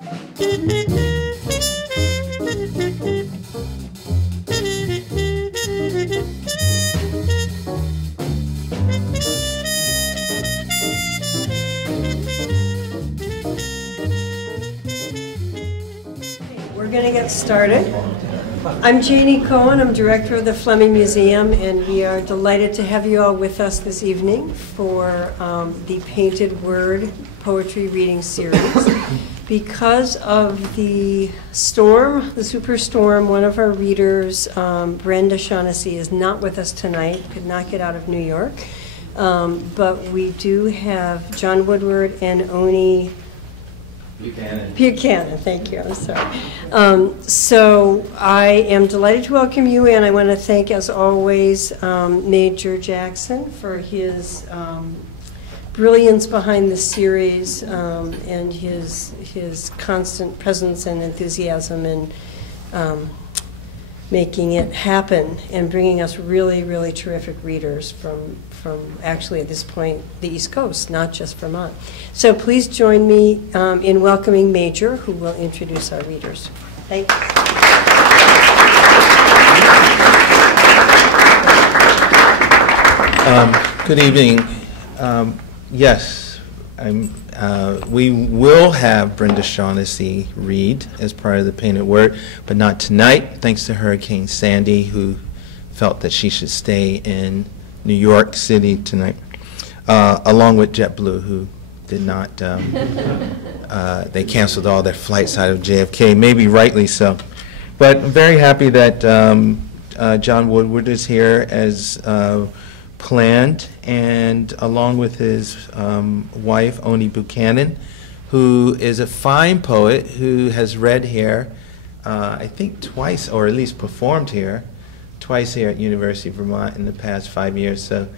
We're going to get started. I'm Janie Cohen. I'm director of the Fleming Museum, and we are delighted to have you all with us this evening for the Painted Word Poetry Reading Series. Because of the storm, the superstorm, one of our readers, Brenda Shaughnessy, is not with us tonight, could not get out of New York. But we do have John Woodward and Oni Buchanan, thank you, I'm sorry. So I am delighted to welcome you, and I want to thank, as always, Major Jackson for his brilliance behind the series and his constant presence and enthusiasm in making it happen and bringing us really, really terrific readers from actually at this point the East Coast, not just Vermont. So please join me in welcoming Major, who will introduce our readers. Thank you. Good evening. Yes, we will have Brenda Shaughnessy read as part of the Painted Word, but not tonight, thanks to Hurricane Sandy, who felt that she should stay in New York City tonight, along with JetBlue, who did not, they canceled all their flights out of JFK, maybe rightly so. But I'm very happy that John Woodward is here as planned, and along with his wife, Oni Buchanan, who is a fine poet who has read here, I think twice, or at least performed here, twice here at University of Vermont in the past 5 years. So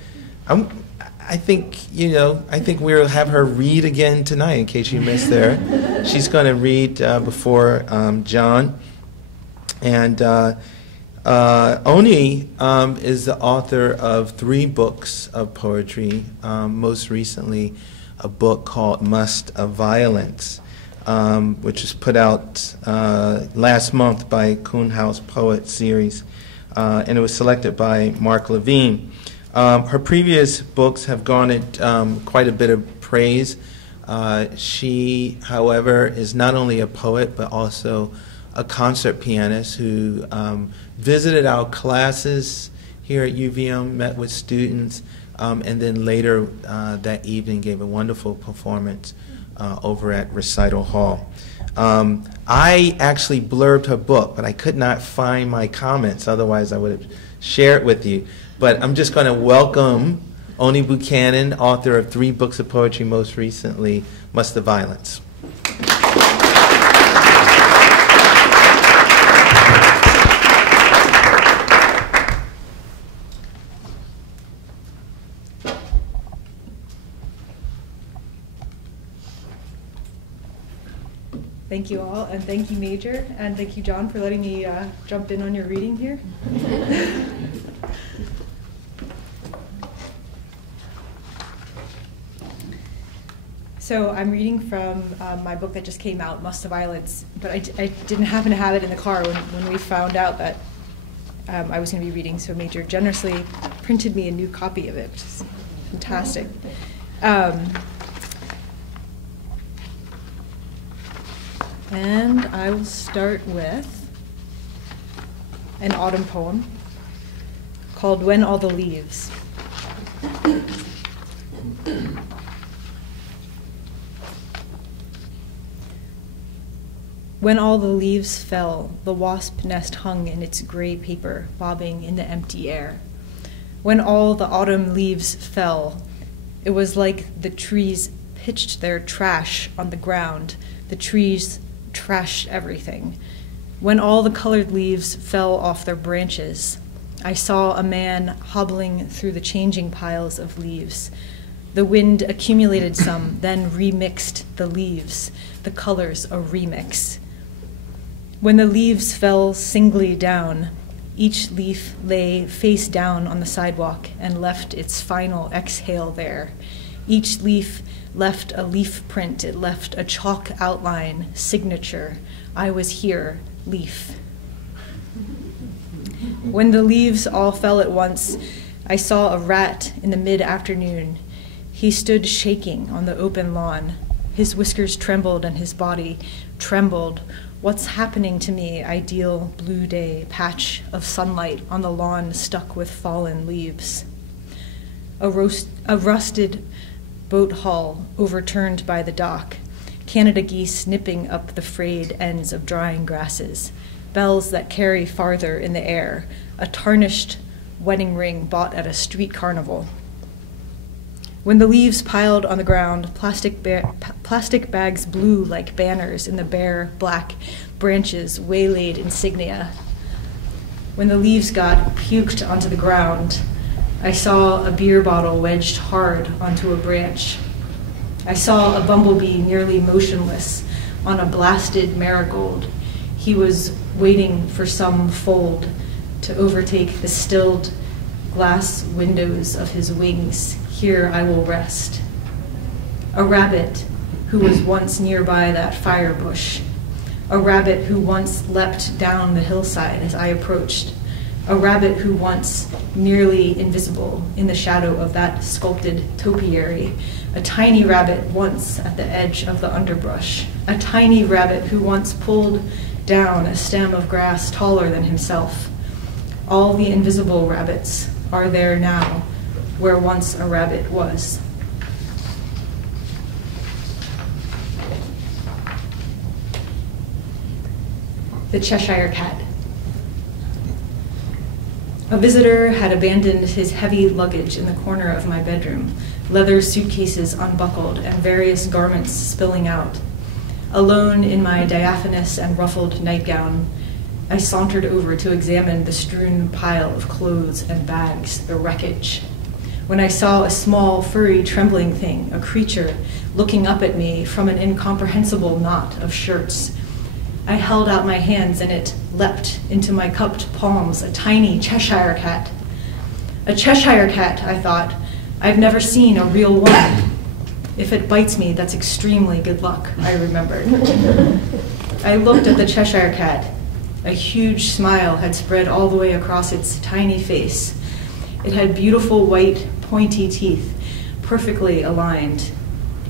I think, I think we'll have her read again tonight in case you missed her. She's going to read before John. And Oni is the author of 3 books of poetry, most recently a book called Must of Violence, which was put out last month by Coon House Poet Series, and it was selected by Mark Levine. Her previous books have garnered quite a bit of praise. She, however, is not only a poet but also a concert pianist who visited our classes here at UVM, met with students, and then later that evening gave a wonderful performance over at Recital Hall. I actually blurbed her book, but I could not find my comments, otherwise I would have shared it with you. But I'm just going to welcome Oni Buchanan, author of 3 books of poetry, most recently Must of Violence. Thank you all, and thank you, Major, and thank you, John, for letting me jump in on your reading here. So I'm reading from my book that just came out, Must of Violence, but I didn't happen to have it in the car when we found out that I was going to be reading, so Major generously printed me a new copy of it, which is fantastic. And I will start with an autumn poem called When All the Leaves. When all the leaves fell, the wasp nest hung in its gray paper, bobbing in the empty air. When all the autumn leaves fell, it was like the trees pitched their trash on the ground. The trees trashed everything. When all the colored leaves fell off their branches, I saw a man hobbling through the changing piles of leaves. The wind accumulated some, then remixed the leaves, the colors a remix. When the leaves fell singly down, each leaf lay face down on the sidewalk and left its final exhale there. Each leaf left a leaf print. It left a chalk outline, signature. I was here, leaf. When the leaves all fell at once, I saw a rat in the mid-afternoon. He stood shaking on the open lawn. His whiskers trembled and his body trembled. What's happening to me? Ideal blue day, patch of sunlight on the lawn stuck with fallen leaves. A rusted boat hull overturned by the dock. Canada geese nipping up the frayed ends of drying grasses. Bells that carry farther in the air. A tarnished wedding ring bought at a street carnival. When the leaves piled on the ground, plastic bags blew like banners in the bare, black branches, waylaid insignia. When the leaves got puked onto the ground, I saw a beer bottle wedged hard onto a branch. I saw a bumblebee nearly motionless on a blasted marigold. He was waiting for some fold to overtake the stilled glass windows of his wings. Here I will rest. A rabbit who was once nearby that fire bush. A rabbit who once leapt down the hillside as I approached. A rabbit who once nearly invisible in the shadow of that sculpted topiary. A tiny rabbit once at the edge of the underbrush. A tiny rabbit who once pulled down a stem of grass taller than himself. All the invisible rabbits are there now, where once a rabbit was. The Cheshire Cat. A visitor had abandoned his heavy luggage in the corner of my bedroom, leather suitcases unbuckled and various garments spilling out. Alone in my diaphanous and ruffled nightgown, I sauntered over to examine the strewn pile of clothes and bags, the wreckage. When I saw a small, furry, trembling thing, a creature, looking up at me from an incomprehensible knot of shirts, I held out my hands and it leapt into my cupped palms, a tiny Cheshire cat. A Cheshire cat, I thought. I've never seen a real one. If it bites me, that's extremely good luck, I remembered. I looked at the Cheshire Cat. A huge smile had spread all the way across its tiny face. It had beautiful white, pointy teeth, perfectly aligned.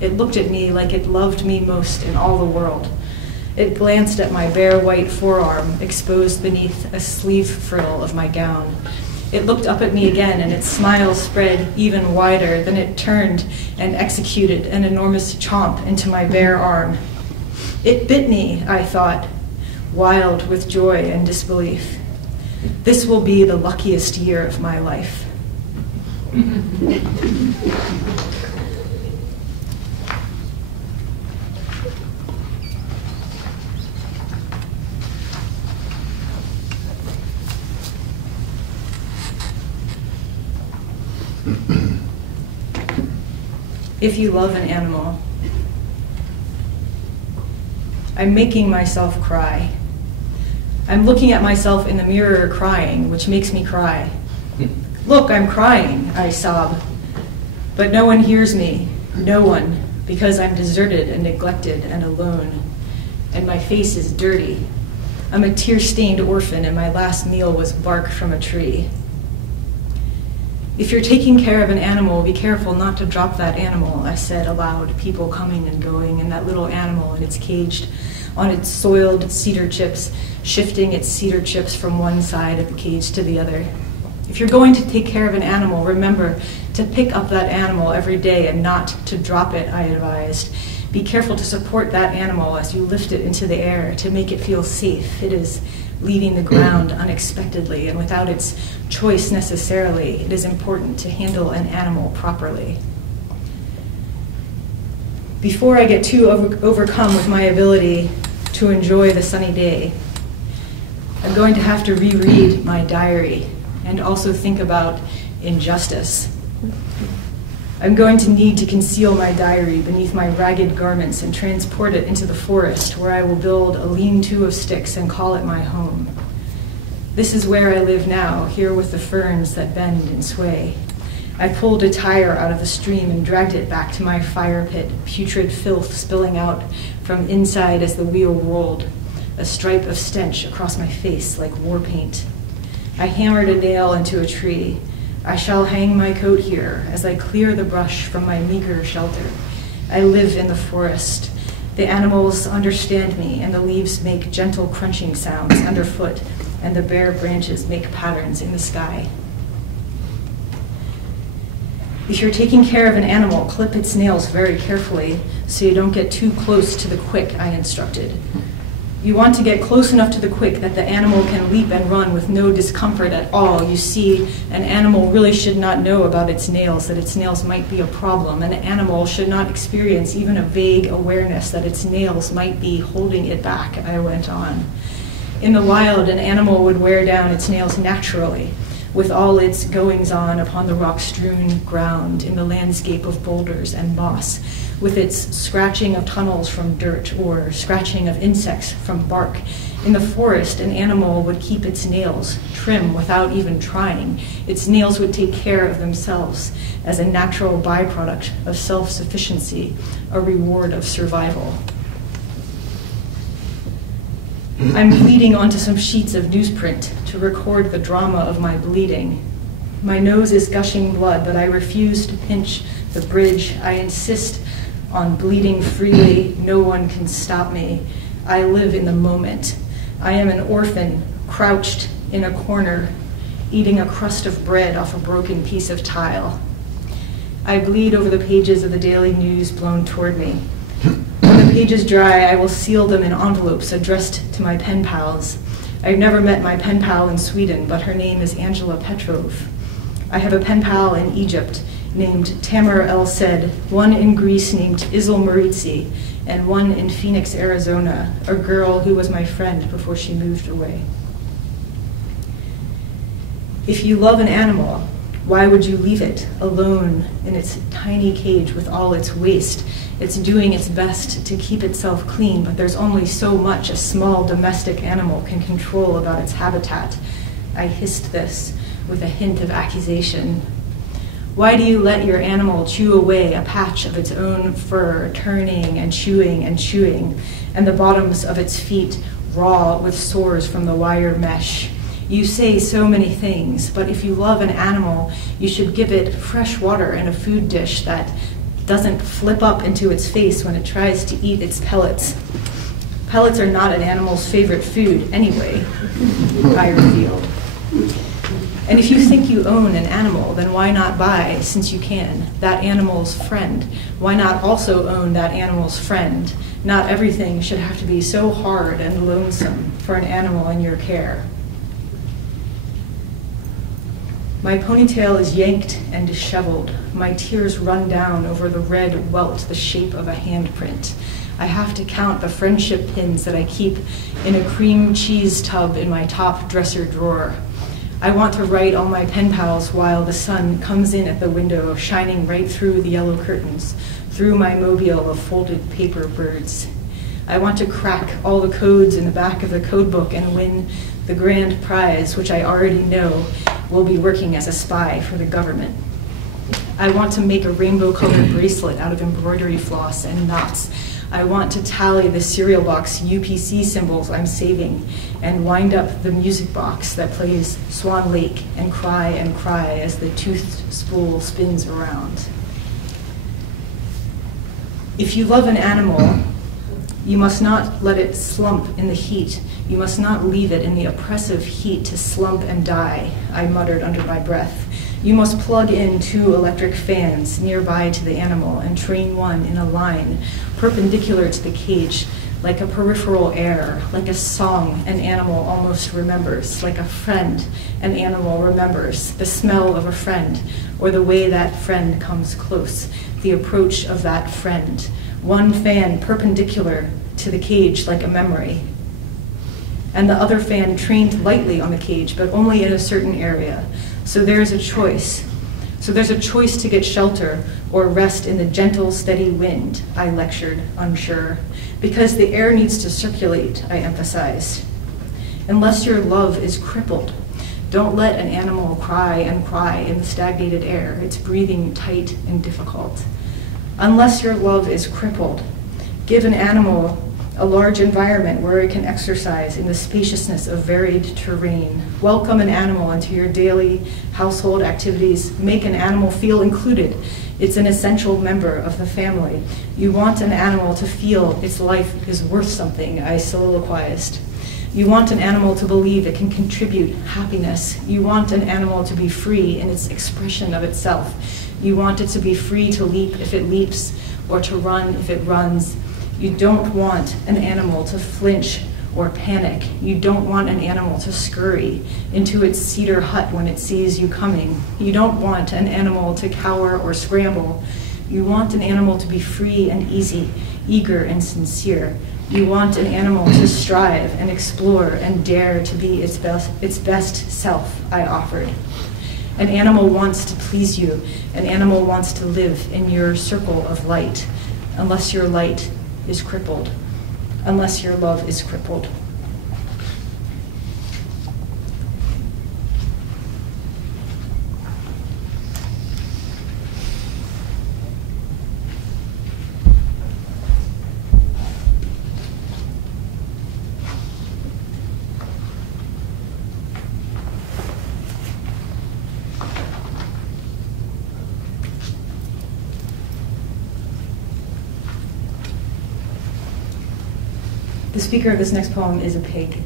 It looked at me like it loved me most in all the world. It glanced at my bare white forearm, exposed beneath a sleeve frill of my gown. It looked up at me again, and its smile spread even wider. Then it turned and executed an enormous chomp into my bare arm. It bit me, I thought, wild with joy and disbelief. This will be the luckiest year of my life. If you love an animal, I'm making myself cry. I'm looking at myself in the mirror crying, which makes me cry. Look, I'm crying, I sob. But no one hears me, no one, because I'm deserted and neglected and alone. And my face is dirty. I'm a tear-stained orphan, and my last meal was bark from a tree. If you're taking care of an animal, be careful not to drop that animal, I said aloud, people coming and going, and that little animal, and it's caged on its soiled cedar chips, shifting its cedar chips from one side of the cage to the other. If you're going to take care of an animal, remember to pick up that animal every day and not to drop it, I advised. Be careful to support that animal as you lift it into the air to make it feel safe. It is leaving the ground unexpectedly and without its choice necessarily. It is important to handle an animal properly. Before I get too overcome with my ability to enjoy the sunny day, I'm going to have to reread my diary and also think about injustice. I'm going to need to conceal my diary beneath my ragged garments and transport it into the forest, where I will build a lean-to of sticks and call it my home. This is where I live now, here with the ferns that bend and sway. I pulled a tire out of the stream and dragged it back to my fire pit, putrid filth spilling out from inside as the wheel rolled, a stripe of stench across my face like war paint. I hammered a nail into a tree. I shall hang my coat here as I clear the brush from my meager shelter. I live in the forest. The animals understand me, and the leaves make gentle crunching sounds underfoot, and the bare branches make patterns in the sky. If you're taking care of an animal, clip its nails very carefully so you don't get too close to the quick, I instructed. You want to get close enough to the quick that the animal can leap and run with no discomfort at all. You see, an animal really should not know about its nails, that its nails might be a problem. An animal should not experience even a vague awareness that its nails might be holding it back, I went on. In the wild, an animal would wear down its nails naturally, with all its goings-on upon the rock-strewn ground in the landscape of boulders and moss, with its scratching of tunnels from dirt or scratching of insects from bark. In the forest, an animal would keep its nails trim without even trying. Its nails would take care of themselves as a natural byproduct of self-sufficiency, a reward of survival. I'm bleeding onto some sheets of newsprint to record the drama of my bleeding. My nose is gushing blood, but I refuse to pinch the bridge. I insist on bleeding freely. No one can stop me. I live in the moment. I am an orphan, crouched in a corner, eating a crust of bread off a broken piece of tile. I bleed over the pages of the daily news blown toward me. When the pages dry, I will seal them in envelopes addressed to my pen pals. I've never met my pen pal in Sweden, but her name is Angela Petrov. I have a pen pal in Egypt named Tamer El Said, one in Greece named Isel Maritzi, and one in Phoenix, Arizona, a girl who was my friend before she moved away. If you love an animal, why would you leave it alone in its tiny cage with all its waste? It's doing its best to keep itself clean, but there's only so much a small domestic animal can control about its habitat. I hissed this with a hint of accusation. Why do you let your animal chew away a patch of its own fur, turning and chewing, and the bottoms of its feet raw with sores from the wire mesh? You say so many things, but if you love an animal, you should give it fresh water and a food dish that doesn't flip up into its face when it tries to eat its pellets. Pellets are not an animal's favorite food anyway, I revealed. And if you think you own an animal, then why not buy, since you can, that animal's friend? Why not also own that animal's friend? Not everything should have to be so hard and lonesome for an animal in your care. My ponytail is yanked and disheveled. My tears run down over the red welt the shape of a handprint. I have to count the friendship pins that I keep in a cream cheese tub in my top dresser drawer. I want to write all my pen pals while the sun comes in at the window, shining right through the yellow curtains, through my mobile of folded paper birds. I want to crack all the codes in the back of the code book and win the grand prize, which I already know will be working as a spy for the government. I want to make a rainbow-colored bracelet out of embroidery floss and knots. I want to tally the cereal box UPC symbols I'm saving and wind up the music box that plays Swan Lake and cry as the toothed spool spins around. If you love an animal, you must not let it slump in the heat. You must not leave it in the oppressive heat to slump and die, I muttered under my breath. You must plug in 2 electric fans nearby to the animal and train one in a line perpendicular to the cage, like a peripheral air, like a song an animal almost remembers, like a friend an animal remembers, the smell of a friend, or the way that friend comes close, the approach of that friend. 1 fan perpendicular to the cage like a memory, and the other fan trained lightly on the cage, but only in a certain area. So there's a choice. So there's a choice to get shelter or rest in the gentle, steady wind, I lectured, unsure. Because the air needs to circulate, I emphasized. Unless your love is crippled, Don't let an animal cry and cry in the stagnated air. It's breathing tight and difficult. Unless your love is crippled, give an animal a large environment where it can exercise in the spaciousness of varied terrain. Welcome an animal into your daily household activities. Make an animal feel included. It's an essential member of the family. You want an animal to feel its life is worth something, I soliloquized. You want an animal to believe it can contribute happiness. You want an animal to be free in its expression of itself. You want it to be free to leap if it leaps, or to run if it runs. You don't want an animal to flinch or panic. You don't want an animal to scurry into its cedar hut when it sees you coming. You don't want an animal to cower or scramble. You want an animal to be free and easy, eager and sincere. You want an animal to strive and explore and dare to be its best self, I offered. An animal wants to please you. An animal wants to live in your circle of light, unless your light is crippled, unless your love is crippled. The speaker of this next poem is a pig.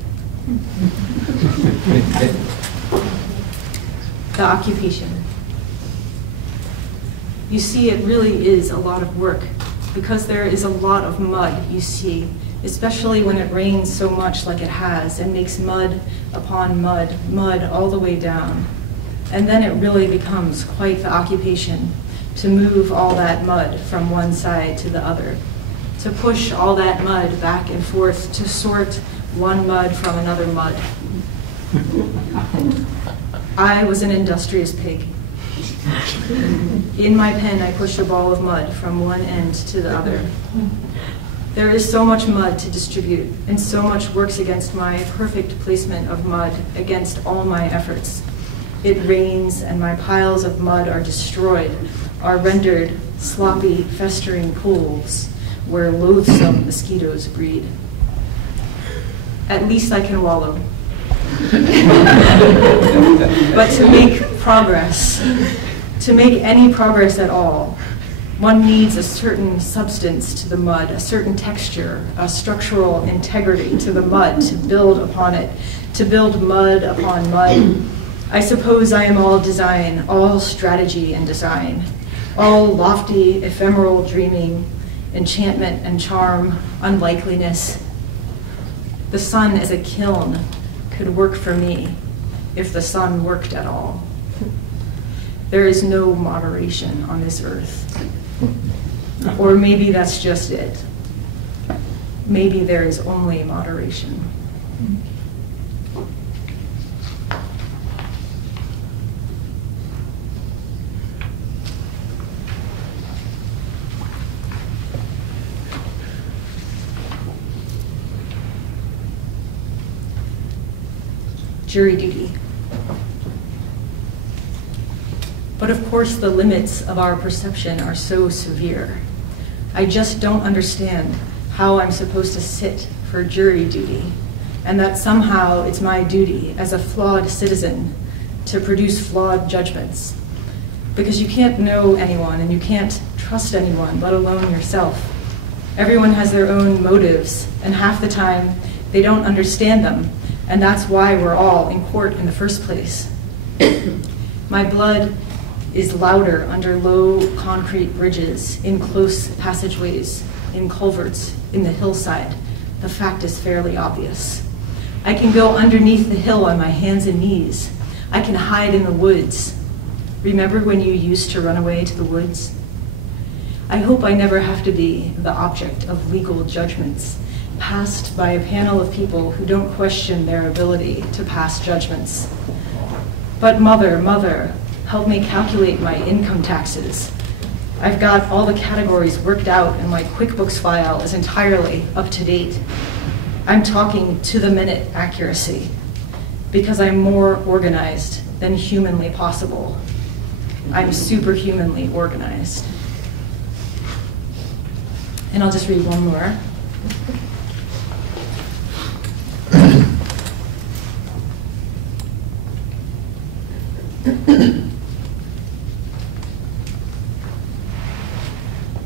The occupation. You see, it really is a lot of work because there is a lot of mud, you see, especially when it rains so much like it has and makes mud upon mud, mud all the way down. And then it really becomes quite the occupation to move all that mud from one side to the other, to push all that mud back and forth, to sort one mud from another mud. I was an industrious pig. In my pen, I pushed a ball of mud from one end to the other. There is so much mud to distribute, and so much works against my perfect placement of mud, against all my efforts. It rains, and my piles of mud are destroyed, are rendered sloppy, festering pools where loathsome mosquitoes breed. At least I can wallow. But to make progress, to make any progress at all, one needs a certain substance to the mud, a certain texture, a structural integrity to the mud to build upon it, to build mud upon mud. I suppose I am all design, all strategy and design, all lofty, ephemeral dreaming, enchantment and charm, unlikeliness. The sun as a kiln could work for me if the sun worked at all. There is no moderation on this earth. Or maybe that's just it. Maybe there is only moderation. Jury duty. But of course the limits of our perception are so severe. I just don't understand how I'm supposed to sit for jury duty, and that somehow it's my duty as a flawed citizen to produce flawed judgments. Because you can't know anyone and you can't trust anyone, let alone yourself. Everyone has their own motives, and half the time they don't understand them. And that's why we're all in court in the first place. My blood is louder under low concrete bridges, in close passageways, in culverts, in the hillside. The fact is fairly obvious. I can go underneath the hill on my hands and knees. I can hide in the woods. Remember when you used to run away to the woods? I hope I never have to be the object of legal judgments, passed by a panel of people who don't question their ability to pass judgments. But mother, help me calculate my income taxes. I've got all the categories worked out and my QuickBooks file is entirely up to date. I'm talking to the minute accuracy. because I'm more organized than humanly possible. I'm superhumanly organized. And I'll just read one more.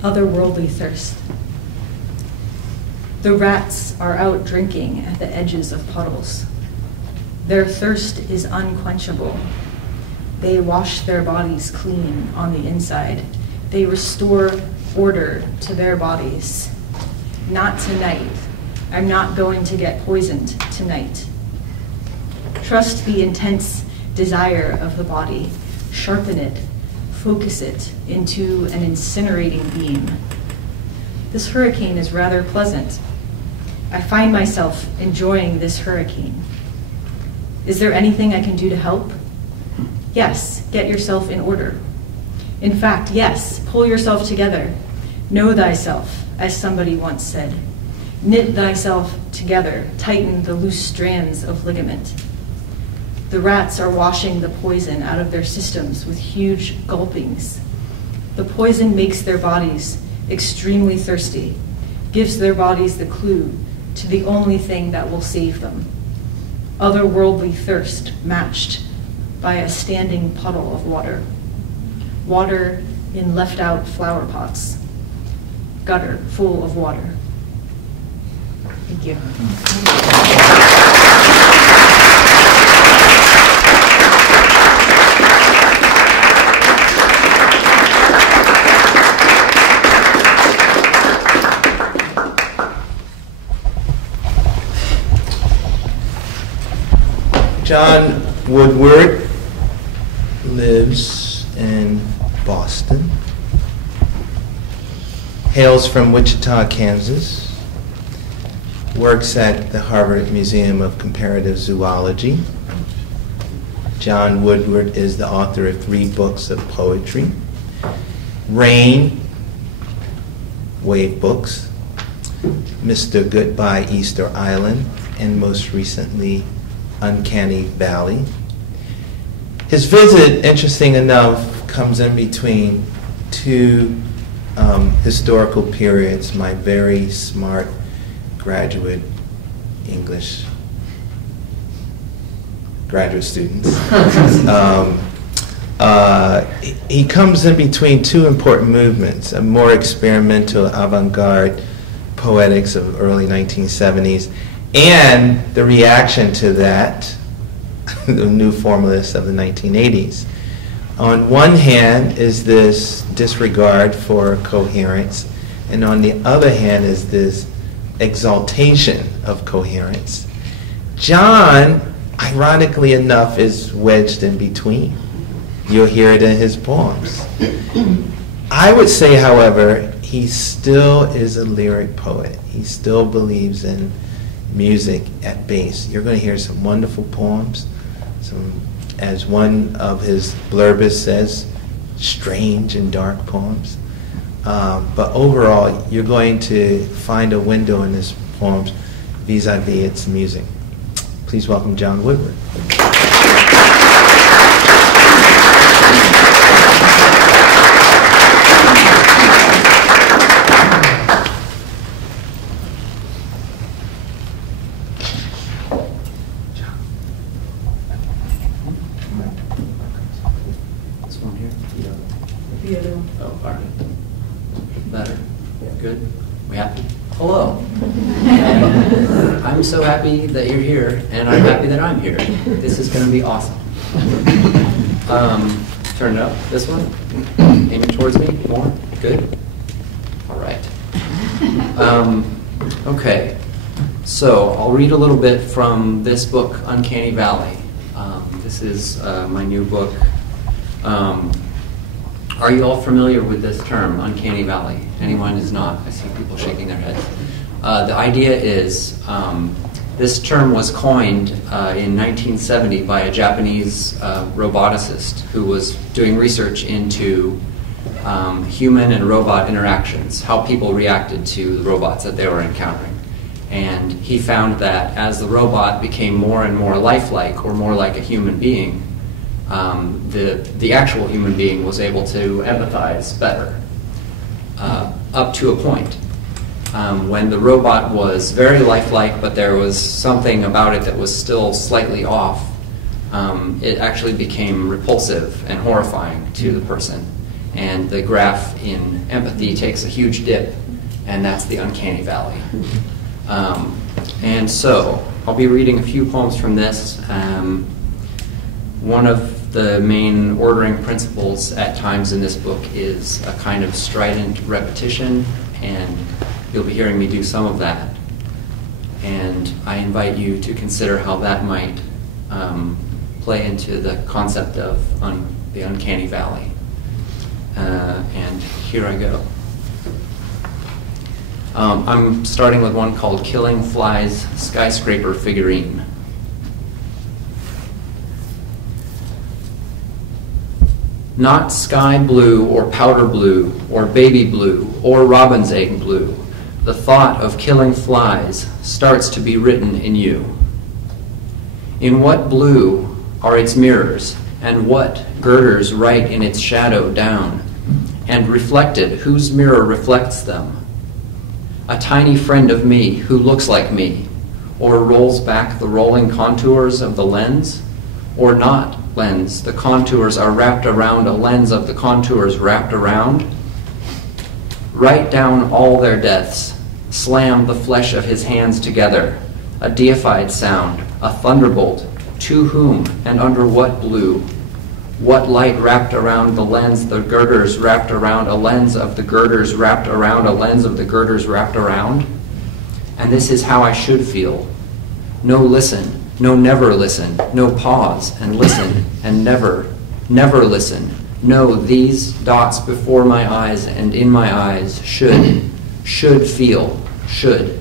Otherworldly thirst. The rats are out drinking at the edges of puddles. Their thirst is unquenchable. They wash their bodies clean on the inside. They restore order to their bodies. Not tonight. I'm not going to get poisoned tonight. Trust the intense desire of the body. Sharpen it. Focus it into an incinerating beam. This hurricane is rather pleasant. I find myself enjoying this hurricane. Is there anything I can do to help? Yes, get yourself in order. In fact, yes, pull yourself together. Know thyself, as somebody once said. Knit thyself together, tighten the loose strands of ligament. The rats are washing the poison out of their systems with huge gulpings. The poison makes their bodies extremely thirsty, gives their bodies the clue to the only thing that will save them. Otherworldly thirst matched by a standing puddle of water. Water in left-out flower pots. Gutter full of water. Thank you. John Woodward lives in Boston, hails from Wichita, Kansas, works at the Harvard Museum of Comparative Zoology. John Woodward is the author of 3 books of poetry: Rain, Wave Books, Mr. Goodbye Easter Island, and most recently, Uncanny Valley. His visit, interesting enough, comes in between 2 historical periods. My very smart graduate English graduate students. He comes in between 2 important movements: a more experimental avant-garde poetics of early 1970s, and the reaction to that, the new formalists of the 1980s. On one hand is this disregard for coherence, and on the other hand is this exaltation of coherence. John, ironically enough, is wedged in between. You'll hear it in his poems. I would say, however, he still is a lyric poet. He still believes in music at base. You're going to hear some wonderful poems, some, as one of his blurbers says, strange and dark poems. But overall, you're going to find a window in his poems vis-a-vis its music. Please welcome John Woodward. I'm so happy that you're here, and I'm happy that I'm here. This is going to be awesome. Turn it up. This one? Aiming towards me? More? Good? All right. Okay. So I'll read a little bit from this book, Uncanny Valley. This is my new book. Are you all familiar with this term, Uncanny Valley? Anyone is not? I see people shaking their heads. The idea is this term was coined in 1970 by a Japanese roboticist who was doing research into human and robot interactions, how people reacted to the robots that they were encountering. And he found that as the robot became more and more lifelike, or more like a human being, the actual human being was able to empathize better, up to a point. When the robot was very lifelike, but there was something about it that was still slightly off, it actually became repulsive and horrifying to the person. And the graph in empathy takes a huge dip, and that's the uncanny valley. And so, I'll be reading a few poems from this. One of the main ordering principles at times in this book is a kind of strident repetition, and you'll be hearing me do some of that. And I invite you to consider how that might play into the concept of the uncanny valley. And here I go. I'm starting with one called Killing Flies Skyscraper Figurine. Not sky blue or powder blue or baby blue or robin's egg blue, the thought of killing flies starts to be written in you. In what blue are its mirrors, and what girders right in its shadow down, and reflected, whose mirror reflects them? A tiny friend of me who looks like me, or rolls back the rolling contours of the lens, or not lens, the contours are wrapped around a lens of the contours wrapped around. Write down all their deaths, slam the flesh of his hands together, a deified sound, a thunderbolt, to whom and under what blue? What light wrapped around the lens, the girders wrapped around a lens of the girders wrapped around a lens of the girders wrapped around? And this is how I should feel. No listen, no never listen, no pause and listen and never, never listen. No, these dots before my eyes and in my eyes should feel, should.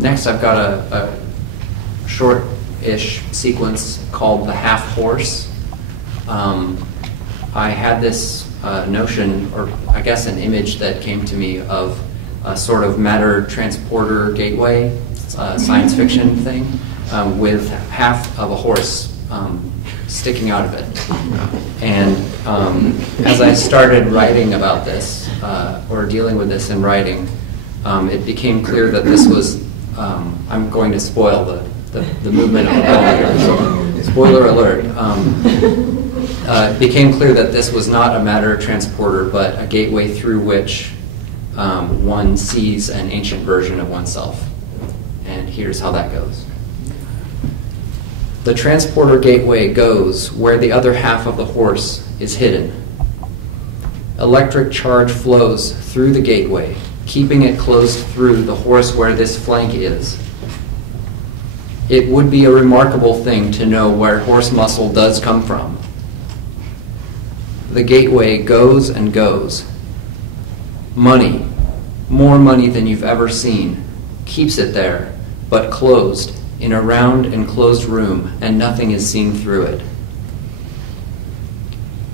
Next, I've got a short-ish sequence called The Half Horse. I had this notion, or I guess an image that came to me of a sort of matter transporter gateway science fiction thing with half of a horse sticking out of it. And as I started writing about this, or dealing with this in writing, it became clear that this was, I'm going to spoil the movement of the ball, so spoiler alert. It became clear that this was not a matter transporter, but a gateway through which one sees an ancient version of oneself. And here's how that goes. The transporter gateway goes where the other half of the horse is hidden. Electric charge flows through the gateway, keeping it closed through the horse where this flank is. It would be a remarkable thing to know where horse muscle does come from. The gateway goes and goes. Money, more money than you've ever seen, keeps it there, but closed, in a round enclosed room, and nothing is seen through it.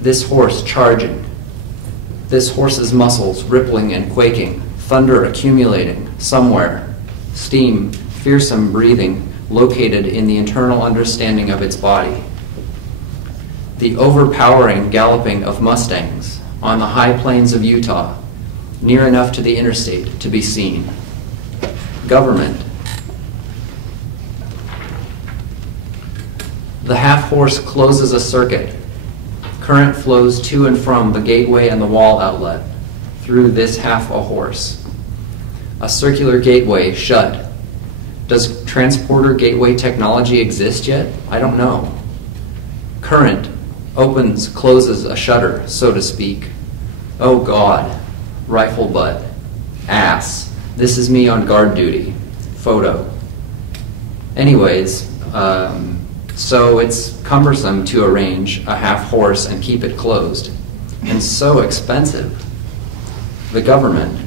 This horse charging, this horse's muscles rippling and quaking, thunder accumulating somewhere, steam, fearsome breathing, located in the internal understanding of its body. The overpowering galloping of mustangs on the high plains of Utah, near enough to the interstate to be seen. Government. The half-horse closes a circuit. Current flows to and from the gateway and the wall outlet through this half-a-horse. A circular gateway shut. Does transporter gateway technology exist yet? I don't know. Current opens, closes a shutter, so to speak. Oh God, rifle butt, ass. This is me on guard duty. Photo. Anyways, so it's cumbersome to arrange a half horse and keep it closed. And so expensive. The government.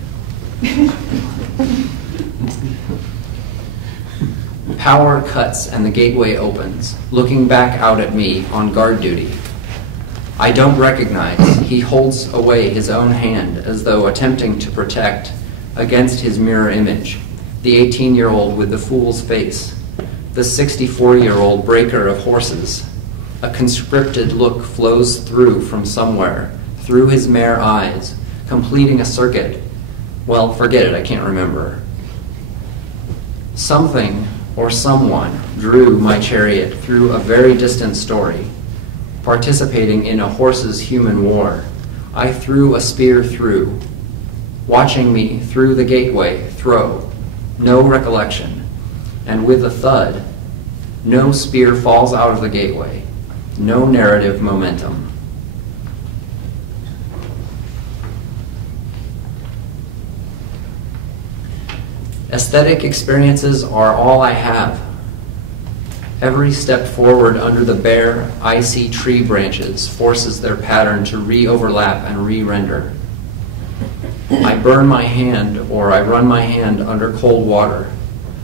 Power cuts and the gateway opens, looking back out at me on guard duty. I don't recognize. He holds away his own hand as though attempting to protect against his mirror image, the 18-year-old with the fool's face, the 64-year-old breaker of horses. A conscripted look flows through from somewhere, through his mare eyes, completing a circuit. Well, forget it, I can't remember. Something or someone drew my chariot through a very distant story, participating in a horse's human war. I threw a spear through, watching me through the gateway throw, no recollection, and with a thud, no spear falls out of the gateway, no narrative momentum. Aesthetic experiences are all I have. Every step forward under the bare, icy tree branches forces their pattern to re-overlap and re-render. I burn my hand or I run my hand under cold water.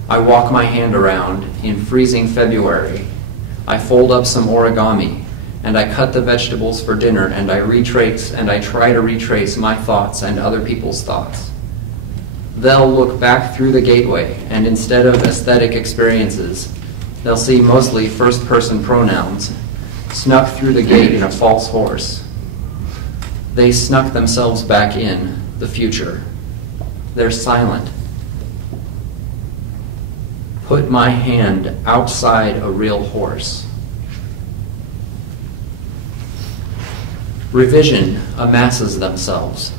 I walk my hand around in freezing February. I fold up some origami and I cut the vegetables for dinner and I try to retrace my thoughts and other people's thoughts. They'll look back through the gateway and instead of aesthetic experiences, they'll see mostly first-person pronouns, snuck through the gate in a false horse. They snuck themselves back in the future. They're silent. Put my hand outside a real horse. Revision amasses themselves.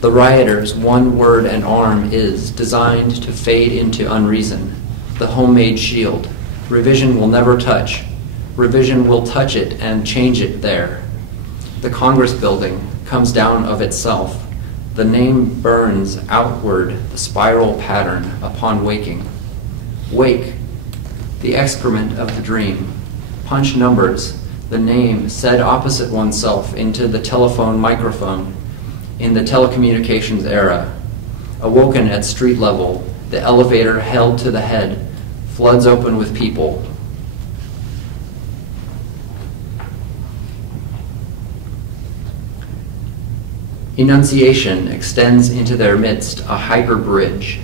The rioter's one word and arm is designed to fade into unreason, the homemade shield. Revision will never touch. Revision will touch it and change it there. The Congress building comes down of itself. The name burns outward the spiral pattern upon waking. Wake, the excrement of the dream. Punch numbers, the name said opposite oneself into the telephone microphone in the telecommunications era. Awoken at street level, the elevator held to the head, floods open with people. Enunciation extends into their midst a hyper bridge,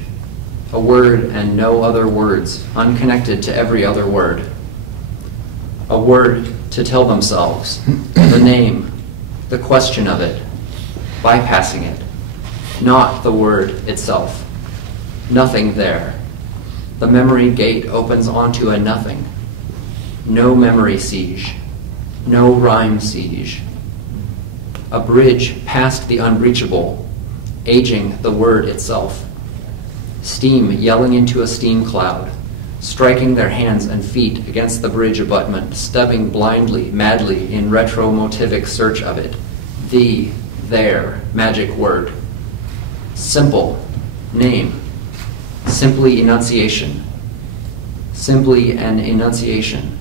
a word and no other words, unconnected to every other word. A word to tell themselves, the name, the question of it, bypassing it, not the word itself. Nothing there. The memory gate opens onto a nothing. No memory siege. No rhyme siege. A bridge past the unreachable, aging the word itself. Steam yelling into a steam cloud, striking their hands and feet against the bridge abutment, stubbing blindly, madly in retromotivic search of it. Their magic word. Simple, name, simply enunciation, simply an enunciation.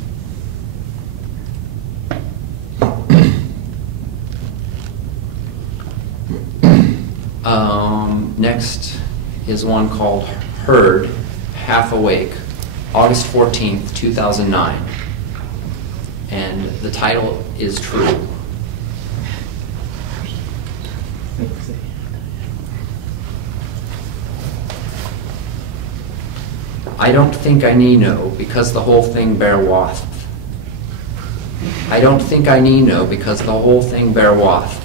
Next is one called Heard, Half Awake, August 14th, 2009. And the title is True. I don't think I need know because the whole thing bear wath. I don't think I need know because the whole thing bear wath.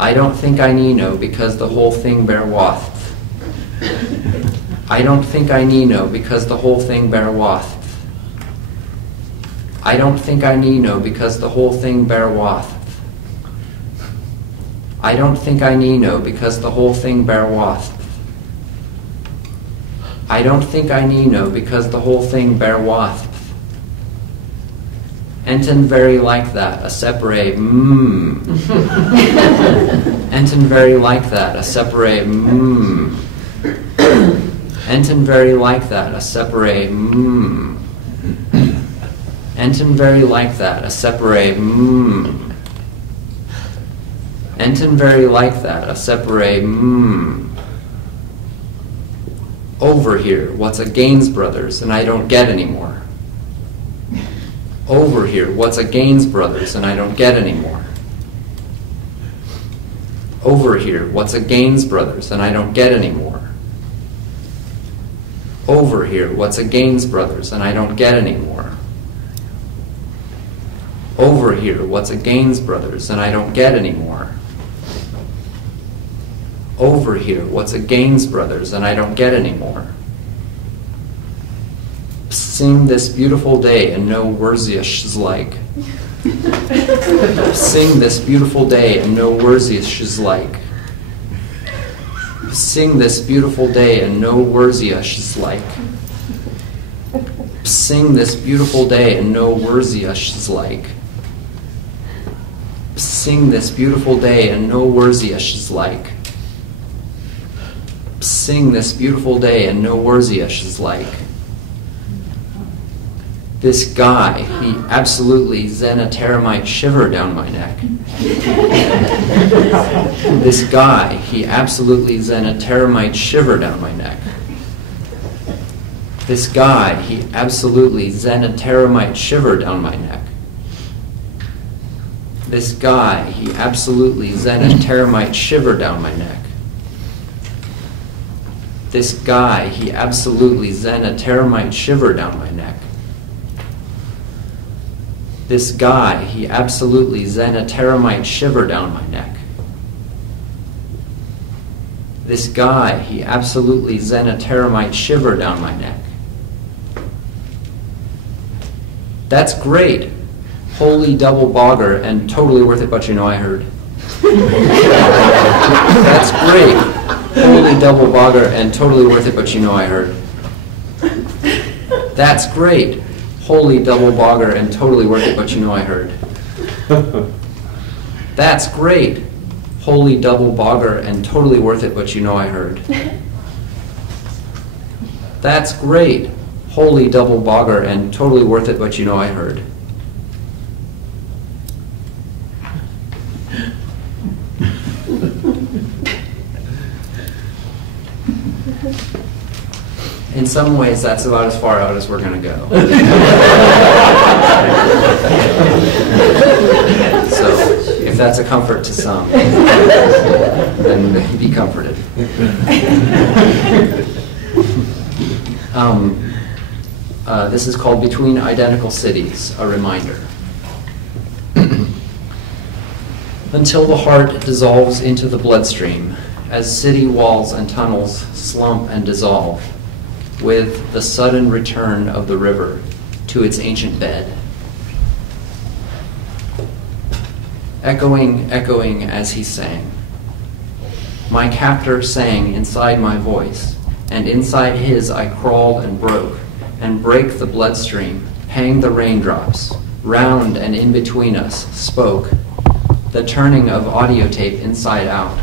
I don't think I need know because the whole thing bear wath. I don't think I need know because the whole thing bear wath. I don't think I need know because the whole thing bear wath. I don't think I need know because the whole thing bear wath. I don't think I need know because the whole thing bear wath. Enton very like that, a separate Enton very like that, a separate Enton very like that, a separate Enton very like that, a separate Enton very like that, a separate Over here, what's a Gaines Brothers, and I don't get anymore. Over here, what's a Gaines Brothers and I don't get anymore? Over here, what's a Gaines Brothers and I don't get anymore? Over here, what's a Gaines Brothers and I don't get anymore? Over here, what's a Gaines Brothers and I don't get anymore? Over here, what's a Gaines Brothers and I don't get anymore? Sing this beautiful day and no words like. Sing this beautiful day and no words like. Sing this beautiful day and no words like. Sing this beautiful day and no words like. Sing this beautiful day and no words like. Sing this beautiful day and no words like. This guy, he absolutely zenitaramite shiver down my neck. This guy, he absolutely zenitaramite shiver down my neck. This guy, he absolutely zenitaramite shiver down my neck. This guy, he absolutely zenitaramite shiver down my neck. This guy, he absolutely zenitaramite shiver down my neck. This guy, he absolutely zenitaramite shiver down my neck. This guy, he absolutely zenitaramite shiver down my neck. That's great. Holy double bogger and totally worth it, but you know I heard. That's great. Holy double bogger and totally worth it, but you know I heard. That's great. Holy double bogger and totally worth it, but you know I heard. That's great. Holy double bogger and totally worth it, but you know I heard. That's great. Holy double bogger and totally worth it, but you know I heard. In some ways, that's about as far out as we're going to go. So, if that's a comfort to some, then be comforted. This is called Between Identical Cities, a Reminder. Until the heart dissolves into the bloodstream, as city walls and tunnels slump and dissolve, with the sudden return of the river to its ancient bed. Echoing, echoing as he sang. My captor sang inside my voice, and inside his I crawled and broke, and break the bloodstream, hang the raindrops, round and in between us spoke, the turning of audio tape inside out,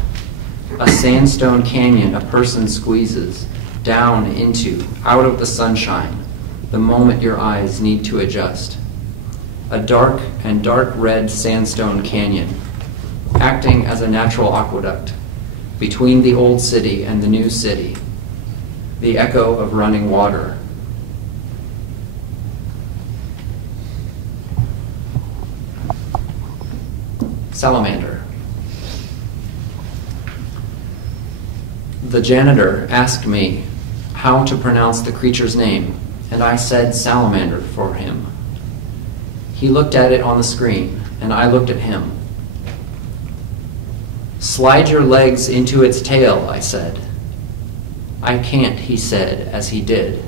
a sandstone canyon a person squeezes, down into, out of the sunshine, the moment your eyes need to adjust. A dark and dark red sandstone canyon, acting as a natural aqueduct between the old city and the new city, the echo of running water. Salamander. The janitor asked me how to pronounce the creature's name, and I said salamander for him. He looked at it on the screen, and I looked at him. Slide your legs into its tail, I said. I can't, he said, as he did.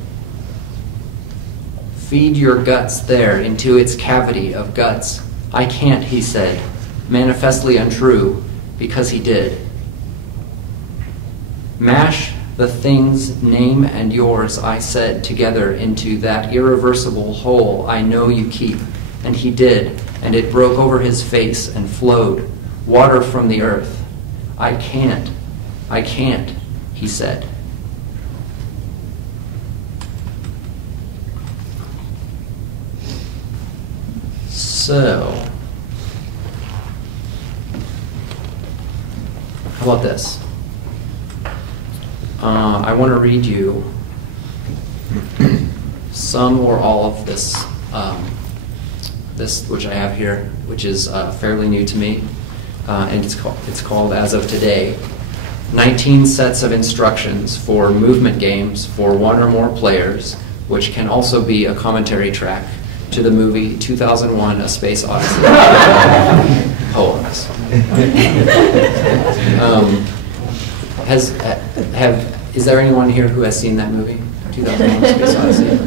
Feed your guts there into its cavity of guts. I can't, he said, manifestly untrue, because he did. Mash the thing's name and yours, I said, together into that irreversible whole I know you keep. And he did, and it broke over his face and flowed, water from the earth. I can't, he said. So, how about this? I want to read you some or all of this this, which I have here, which is fairly new to me, and it's called, as of today, 19 sets of instructions for movement games for one or more players, which can also be a commentary track to the movie 2001: A Space Odyssey. Poems. Is there anyone here who has seen that movie, 2001: A Space Odyssey?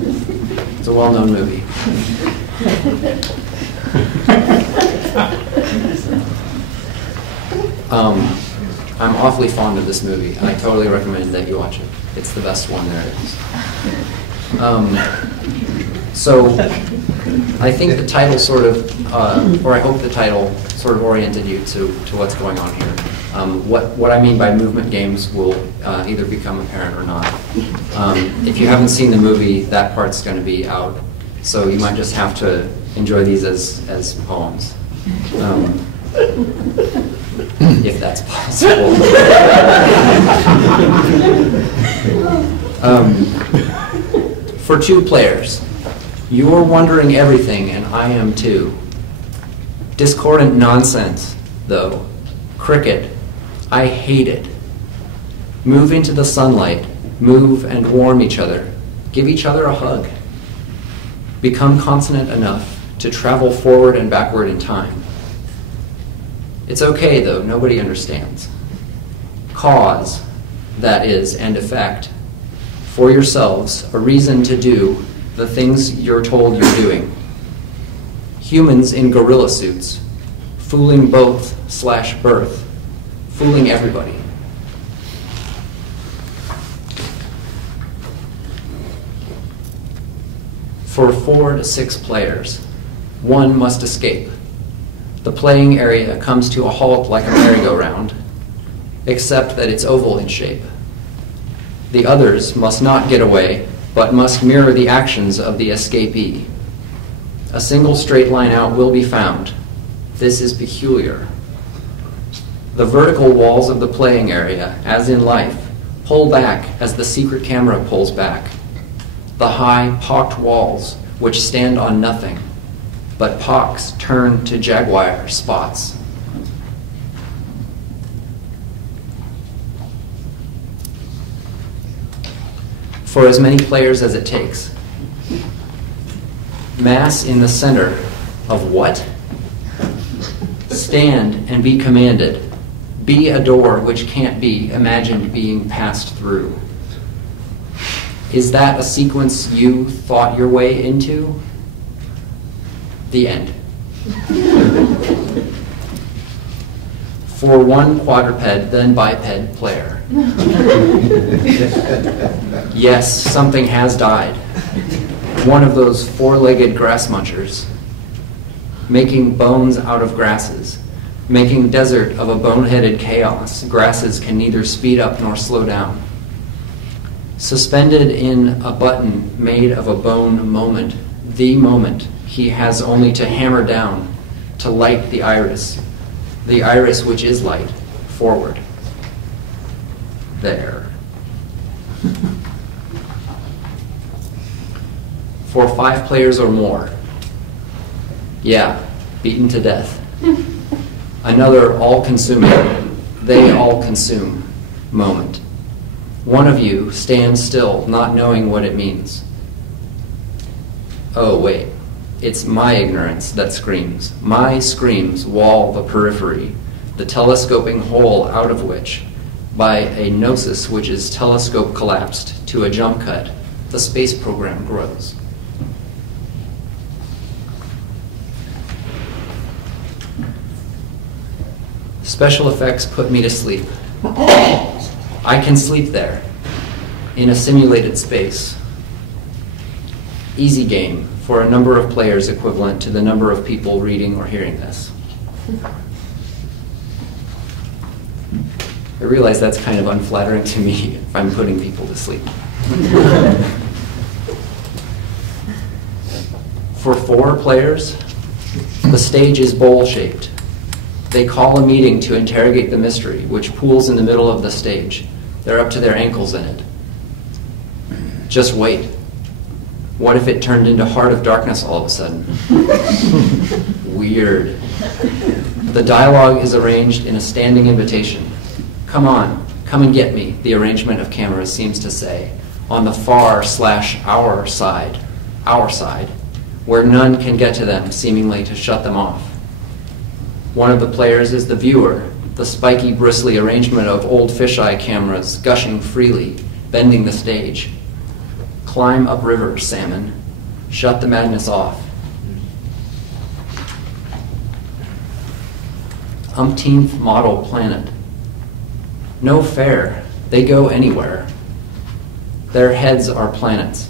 It's a well-known movie. I'm awfully fond of this movie. I totally recommend that you watch it. It's the best one there is. So I think the title sort of, or I hope the title sort of oriented you to what's going on here. What I mean by movement games will either become apparent or not. If you haven't seen the movie, that part's going to be out. So you might just have to enjoy these as poems. If that's possible. For two players, you're wondering everything, and I am too. Discordant nonsense, though. Cricket. I hate it. Move into the sunlight. Move and warm each other. Give each other a hug. Become consonant enough to travel forward and backward in time. It's okay, though, nobody understands. Cause, that is, and effect, for yourselves, a reason to do the things you're told you're doing. Humans in gorilla suits, fooling both/birth, fooling everybody. For 4 to 6 players, one must escape. The playing area comes to a halt like a merry-go-round, except that it's oval in shape. The others must not get away, but must mirror the actions of the escapee. A single straight line out will be found. This is peculiar. The vertical walls of the playing area, as in life, pull back as the secret camera pulls back. The high, pocked walls, which stand on nothing, but pocks turn to jaguar spots. For as many players as it takes. Mass in the center of what? Stand and be commanded. Be a door which can't be imagined being passed through. Is that a sequence you thought your way into? The end. For one quadruped, then biped player. Yes, something has died. One of those four-legged grass munchers, making bones out of grasses, making desert of a bone-headed chaos. Grasses can neither speed up nor slow down. Suspended in a button made of a bone moment, the moment he has only to hammer down to light the iris which is light, forward. There. For 5 players or more. Yeah, beaten to death. Another all-consuming, they all consume moment. One of you stands still, not knowing what it means. Oh, wait. It's my ignorance that screams. My screams wall the periphery, the telescoping hole out of which, by a gnosis which is telescope collapsed to a jump cut, the space program grows. Special effects put me to sleep. I can sleep there, in a simulated space. Easy game for a number of players equivalent to the number of people reading or hearing this. I realize that's kind of unflattering to me if I'm putting people to sleep. For 4 players, the stage is bowl-shaped. They call a meeting to interrogate the mystery, which pools in the middle of the stage. They're up to their ankles in it. Just wait. What if it turned into Heart of Darkness all of a sudden? Weird. The dialogue is arranged in a standing invitation. Come on, come and get me, the arrangement of cameras seems to say, on the far/our side, where none can get to them, seemingly to shut them off. One of the players is the viewer, the spiky, bristly arrangement of old fisheye cameras gushing freely, bending the stage. Climb upriver, salmon. Shut the madness off. Umpteenth model planet. No fair. They go anywhere. Their heads are planets.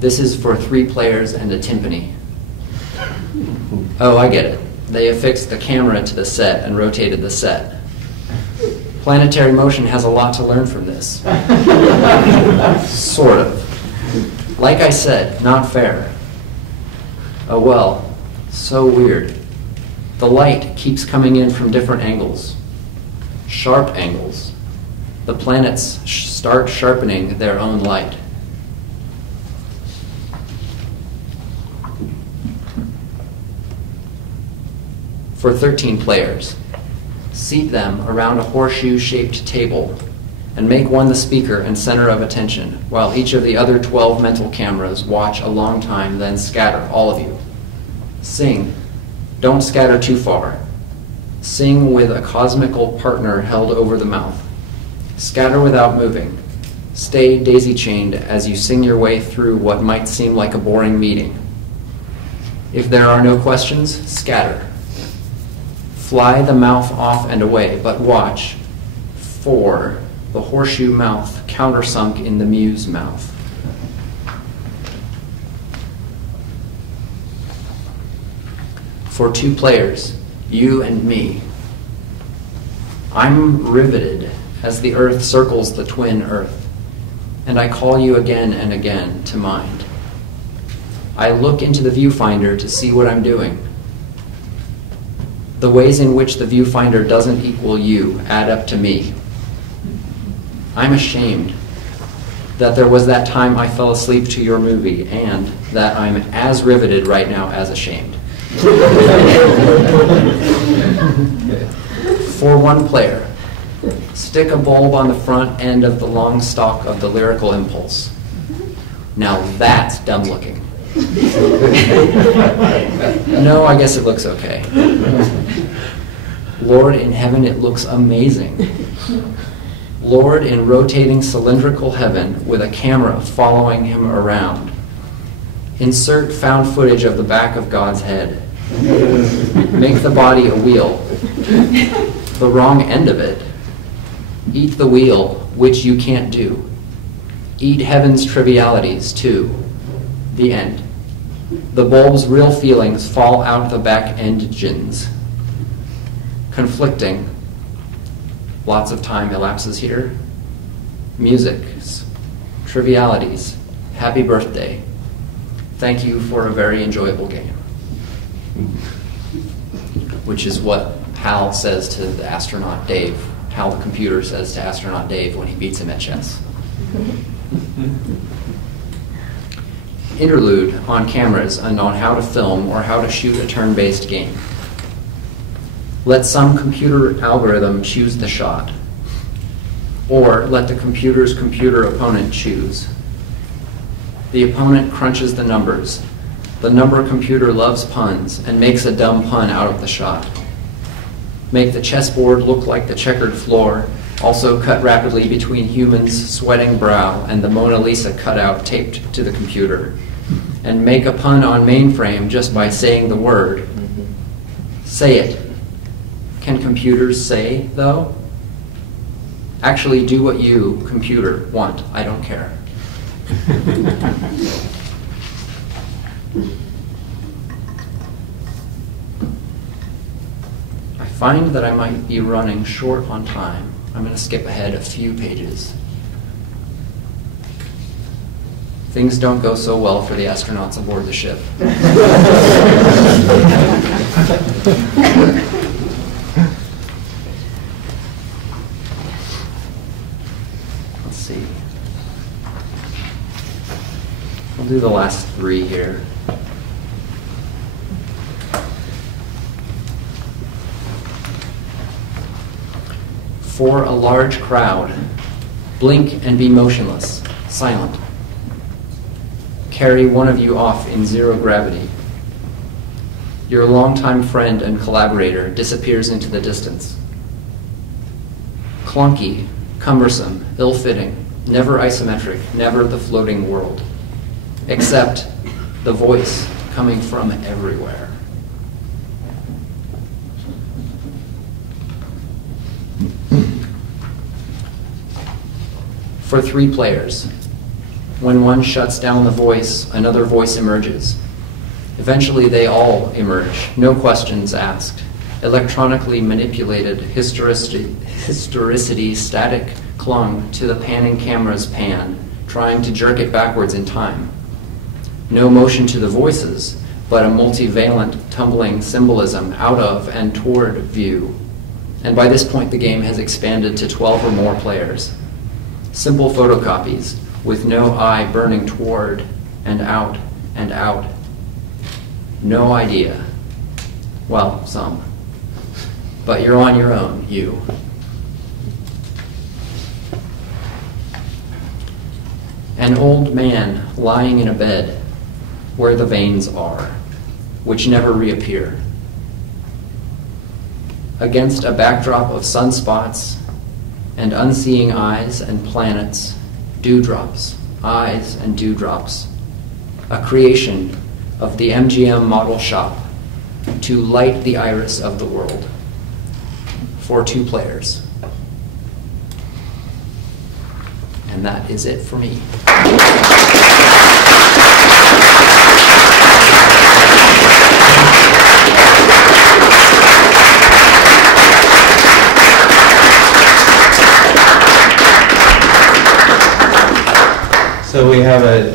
This is for 3 players and a timpani. Oh, I get it. They affixed the camera to the set and rotated the set. Planetary Motion has a lot to learn from this. Sort of. Like I said, not fair. Oh well, so weird. The light keeps coming in from different angles. Sharp angles. The planets start sharpening their own light. For 13 players, seat them around a horseshoe-shaped table and make one the speaker and center of attention, while each of the other 12 mental cameras watch a long time, then scatter, all of you. Sing. Don't scatter too far. Sing with a cosmical partner held over the mouth. Scatter without moving. Stay daisy-chained as you sing your way through what might seem like a boring meeting. If there are no questions, scatter. Fly the mouth off and away, but watch for the horseshoe mouth countersunk in the muse mouth. For 2 players, you and me. I'm riveted as the earth circles the twin earth, and I call you again and again to mind. I look into the viewfinder to see what I'm doing. The ways in which the viewfinder doesn't equal you add up to me. I'm ashamed that there was that time I fell asleep to your movie, and that I'm as riveted right now as ashamed. For 1 player, stick a bulb on the front end of the long stalk of the lyrical impulse. Now that's dumb looking. No, I guess it looks okay. Lord in heaven, it looks amazing. Lord in rotating cylindrical heaven with a camera following him around. Insert found footage of the back of God's head. Make the body a wheel. The wrong end of it. Eat the wheel, which you can't do. Eat heaven's trivialities, too. The end. The bulb's real feelings fall out the back engines. Conflicting. Lots of time elapses here. Music. Trivialities. Happy birthday. Thank you for a very enjoyable game. Which is what Hal says to the astronaut Dave. Hal the computer says to astronaut Dave when he beats him at chess. Interlude on cameras and on how to film or how to shoot a turn-based game. Let some computer algorithm choose the shot. Or let the computer's computer opponent choose. The opponent crunches the numbers. The number computer loves puns and makes a dumb pun out of the shot. Make the chessboard look like the checkered floor, also cut rapidly between humans' sweating brow and the Mona Lisa cutout taped to the computer. And make a pun on mainframe just by saying the word. Say it. Can computers say, though? Actually do what you, computer, want. I don't care. I find that I might be running short on time. I'm going to skip ahead a few pages. Things don't go so well for the astronauts aboard the ship. Let's see. do the last three here. For a large crowd, blink and be motionless, silent. Carry one of you off in zero gravity. Your longtime friend and collaborator disappears into the distance. Clunky, cumbersome, ill-fitting, never isometric, never the floating world, except the voice coming from everywhere. For three players, when one shuts down the voice, another voice emerges. Eventually they all emerge, no questions asked. Electronically manipulated historicity static clung to the panning camera's pan, trying to jerk it backwards in time. No motion to the voices, but a multivalent tumbling symbolism out of and toward view. And by this point the game has expanded to 12 or more players. Simple photocopies with no eye burning toward and out and out. No idea. Well, some. But you're on your own, you. An old man lying in a bed where the veins are, which never reappear. Against a backdrop of sunspots and unseeing eyes and planets, dewdrops, eyes and dewdrops, a creation of the MGM model shop to light the iris of the world. For two players. And that is it for me. So we have an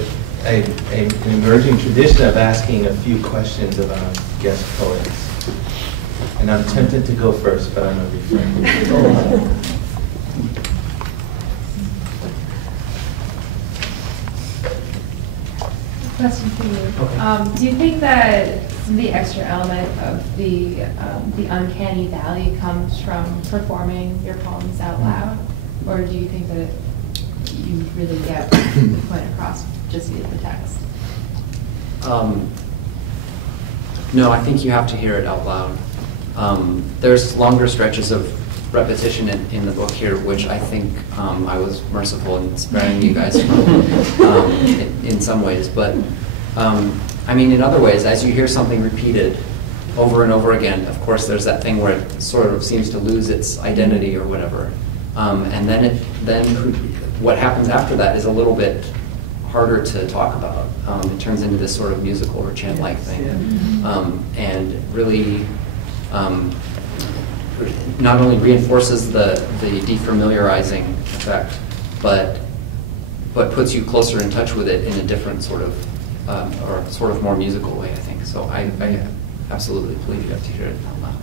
emerging tradition of asking a few questions of our guest poets. And I'm tempted to go first, but I'm going to refrain. Question for you. Okay. Do you think that some of the extra element of the uncanny valley comes from performing your poems out loud? Or do you think that you really get the point across just via the text? No, I think you have to hear it out loud. There's longer stretches of repetition in the book here, which I think I was merciful in sparing you guys from in some ways. But I mean, in other ways, as you hear something repeated over and over again, of course, there's that thing where it sort of seems to lose its identity or whatever. And then what happens after that is a little bit harder to talk about. It turns into this sort of musical or chant-like thing. And really not only reinforces the defamiliarizing effect, but puts you closer in touch with it in a different sort of, or sort of more musical way, I think. So I absolutely believe you have to hear it out loud.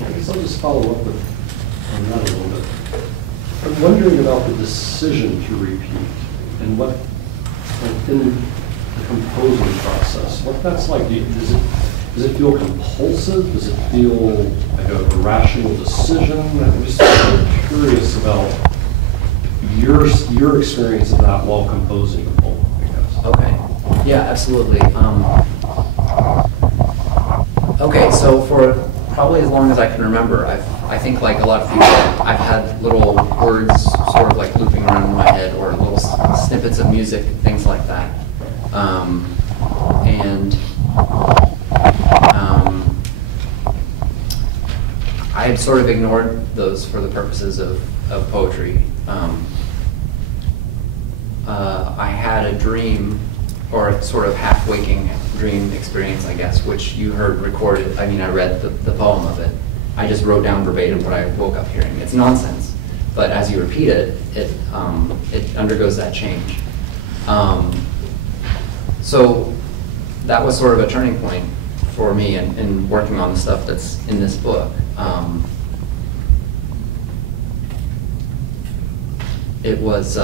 I guess I'll just follow up on that a little bit. I'm wondering about the decision to repeat and what, in the composing process, what that's like. Does it feel compulsive? Does it feel like a rational decision? I'm just curious about your experience of that while composing a poem, I guess. Okay. Yeah, absolutely. Okay, so for probably as long as I can remember, I think like a lot of people, I've had little words sort of like looping around in my head, or little snippets of music, things like that. I had sort of ignored those for the purposes of poetry. I had a dream, or a sort of half-waking dream experience, I guess, which you heard recorded. I mean, I read the poem of it. I just wrote down verbatim what I woke up hearing. It's nonsense, but as you repeat it, it undergoes that change. So that was sort of a turning point for me in working on the stuff that's in this book. it was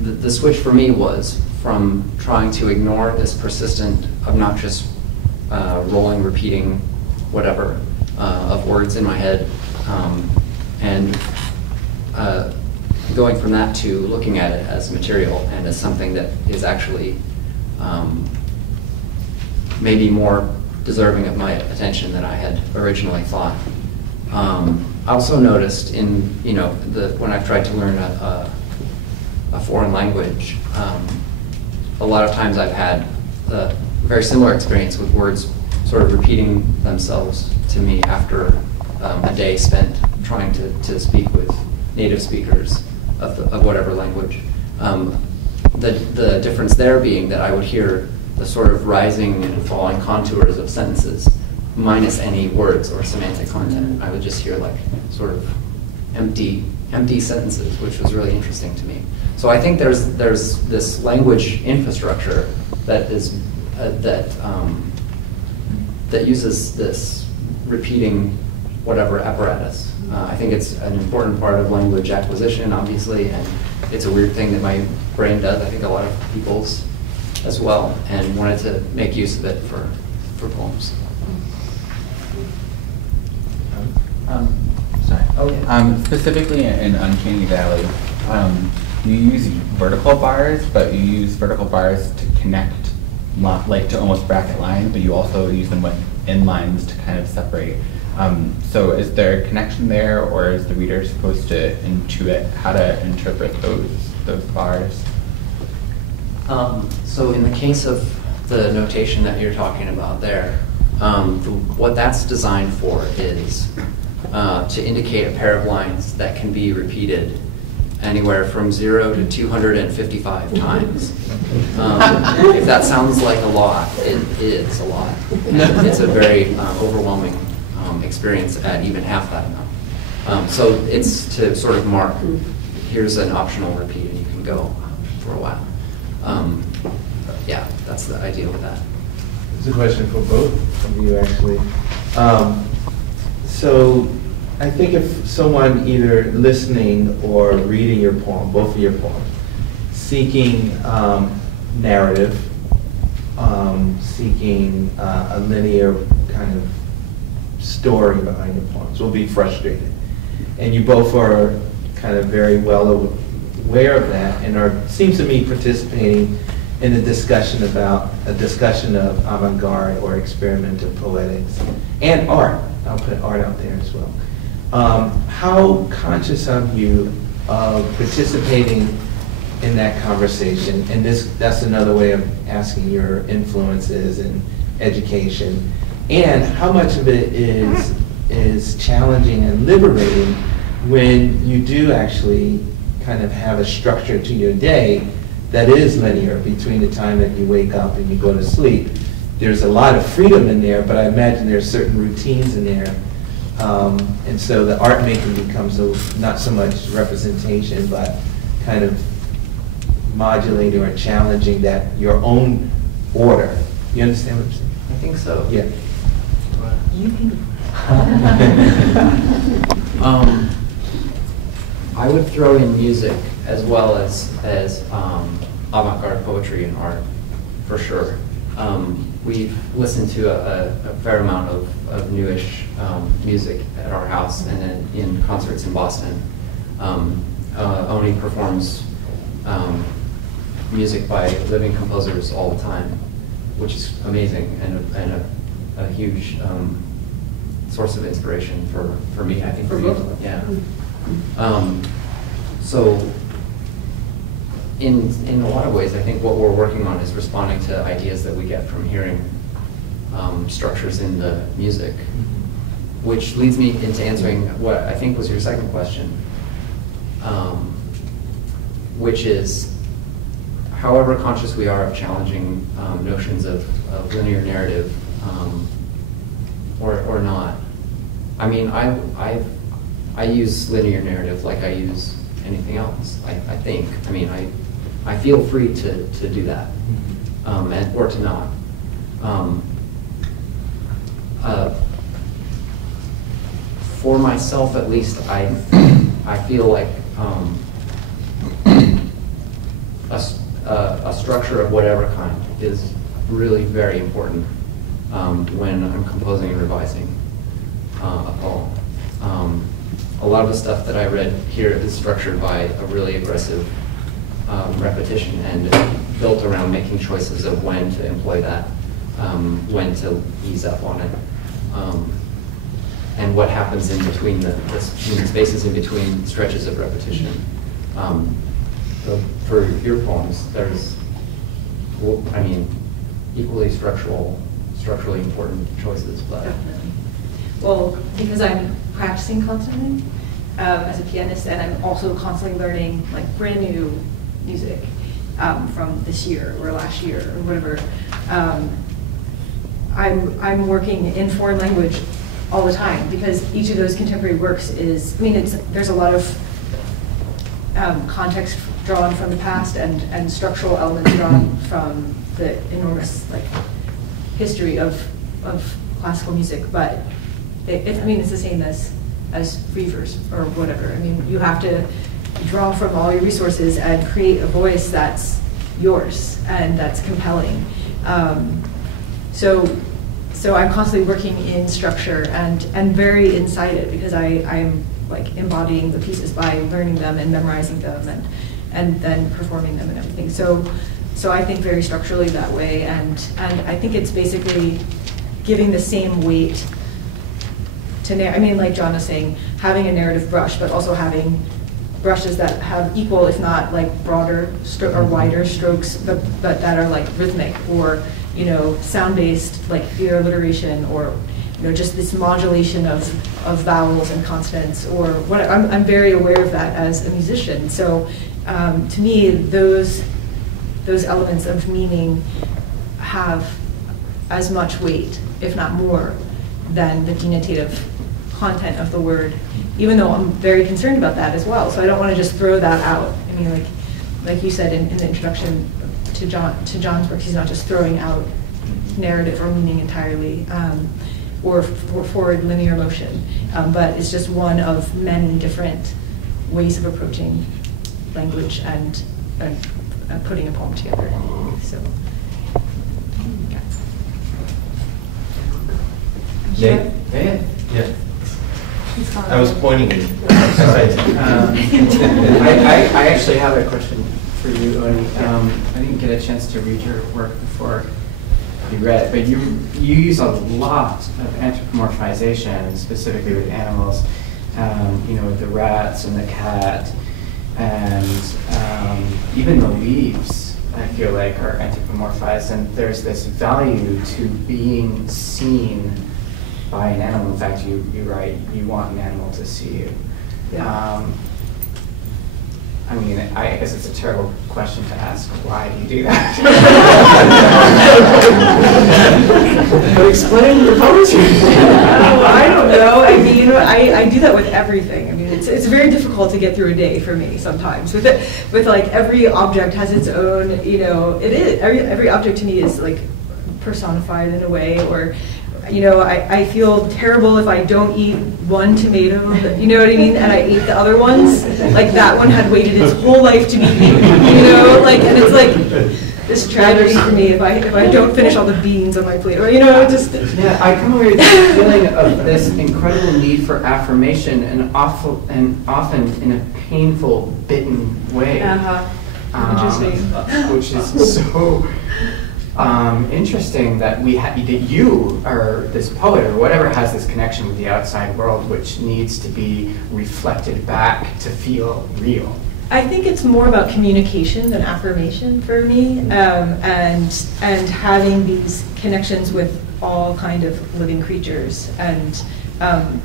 the switch for me was from trying to ignore this persistent, obnoxious, rolling, repeating, whatever, of words in my head, and going from that to looking at it as material and as something that is actually maybe more deserving of my attention than I had originally thought. I also noticed in, when I've tried to learn a foreign language, a lot of times I've had a very similar experience with words sort of repeating themselves to me after a day spent trying to speak with native speakers of whatever language. The difference there being that I would hear the sort of rising and falling contours of sentences minus any words or semantic content. I would just hear like sort of empty sentences, which was really interesting to me. So I think there's this language infrastructure that is that uses this repeating whatever apparatus. I think it's an important part of language acquisition, obviously, and it's a weird thing that my brain does. I think a lot of people's as well, and wanted to make use of it for poems. Specifically in Uncanny Valley, you use vertical bars, but you use vertical bars to connect, like to almost bracket lines, but you also use them with in lines to kind of separate. So is there a connection there, or is the reader supposed to intuit how to interpret those bars? So in the case of the notation that you're talking about there, what that's designed for is to indicate a pair of lines that can be repeated anywhere from 0 to 255 times. If that sounds like a lot, it is a lot. And it's a very overwhelming experience at even half that amount. So it's to sort of mark, here's an optional repeat and you can go for a while. Yeah, that's the idea with that. It's a question for both of you, actually. So I think if someone either listening or reading your poem, both of your poems, seeking narrative, seeking a linear kind of story behind your poems, will be frustrated. And you both are kind of very well aware of that and are, seems to me, participating in a discussion of avant-garde or experimental poetics and art. I'll put art out there as well. How conscious are you of participating in that conversation? And that's another way of asking your influences and education. And how much of it is challenging and liberating when you do actually kind of have a structure to your day that is linear between the time that you wake up and you go to sleep. There's a lot of freedom in there, but I imagine there's certain routines in there. And so the art making becomes not so much representation, but kind of modulating or challenging that your own order. You understand what I'm saying? I think so. Yeah. You can. I would throw in music as well as avant-garde poetry and art, for sure. We've listened to a fair amount of newish music at our house and then in concerts in Boston. Oni performs music by living composers all the time, which is amazing and a huge source of inspiration for me. I think for both of them. Yeah. So in a lot of ways, I think what we're working on is responding to ideas that we get from hearing structures in the music, which leads me into answering what I think was your second question, which is however conscious we are of challenging notions of linear narrative or not. I mean, I use linear narrative like I use anything else, I think. I mean, I feel free to do that, or to not. for myself at least, I feel like a structure of whatever kind is really very important when I'm composing and revising a poem. A lot of the stuff that I read here is structured by a really aggressive repetition and built around making choices of when to employ that, when to ease up on it, and what happens in between the spaces in between stretches of repetition. So for your poems, there's, I mean, equally structurally important choices, but. Definitely. Well, because I'm practicing constantly as a pianist, and I'm also constantly learning like brand new music from this year or last year or whatever. I'm working in foreign language all the time because each of those contemporary works is, I mean, there's a lot of context drawn from the past and structural elements drawn from the enormous like history of classical music, but I mean, it's the same as free verse or whatever. I mean, you have to draw from all your resources and create a voice that's yours and that's compelling. So I'm constantly working in structure and very inside it because I'm like embodying the pieces by learning them and memorizing them and then performing them and everything. So I think very structurally that way, and I think it's basically giving the same weight to, I mean, like John was saying, having a narrative brush, but also having brushes that have equal, if not like broader or wider strokes, but that are like rhythmic or, you know, sound-based, like theater alliteration, or, you know, just this modulation of vowels and consonants, or what. I'm very aware of that as a musician. So to me, those elements of meaning have as much weight, if not more, than the denotative content of the word, even though I'm very concerned about that as well. So I don't want to just throw that out. I mean, like you said in the introduction to John's works, he's not just throwing out narrative or meaning entirely, or forward linear motion, but it's just one of many different ways of approaching language and putting a poem together. So, Yeah. I was pointing at you. I actually have a question for you, Oni. I didn't get a chance to read your work before you read, but you use a lot of anthropomorphization, specifically with animals. You know, with the rats and the cat, and even the leaves, I feel like, are anthropomorphized, and there's this value to being seen by an animal. In fact, you write, you want an animal to see you. Yeah. I mean, I guess it's a terrible question to ask. Why do you do that? But explain your poetry. I don't know. I mean, I do that with everything. I mean, it's very difficult to get through a day for me sometimes. With like every object has its own, you know, it is every object to me is like personified in a way, or, you know, I feel terrible if I don't eat one tomato, you know what I mean, and I ate the other ones. Like that one had waited its whole life to be eaten, you know, like, and it's like this tragedy for me if I don't finish all the beans on my plate, or, you know, just. Yeah, I come away with this feeling of this incredible need for affirmation, and often in a painful, bitten way. Interesting. Which is so. Interesting that that you, or this poet, or whatever, has this connection with the outside world, which needs to be reflected back to feel real. I think it's more about communication than affirmation for me, and having these connections with all kind of living creatures, and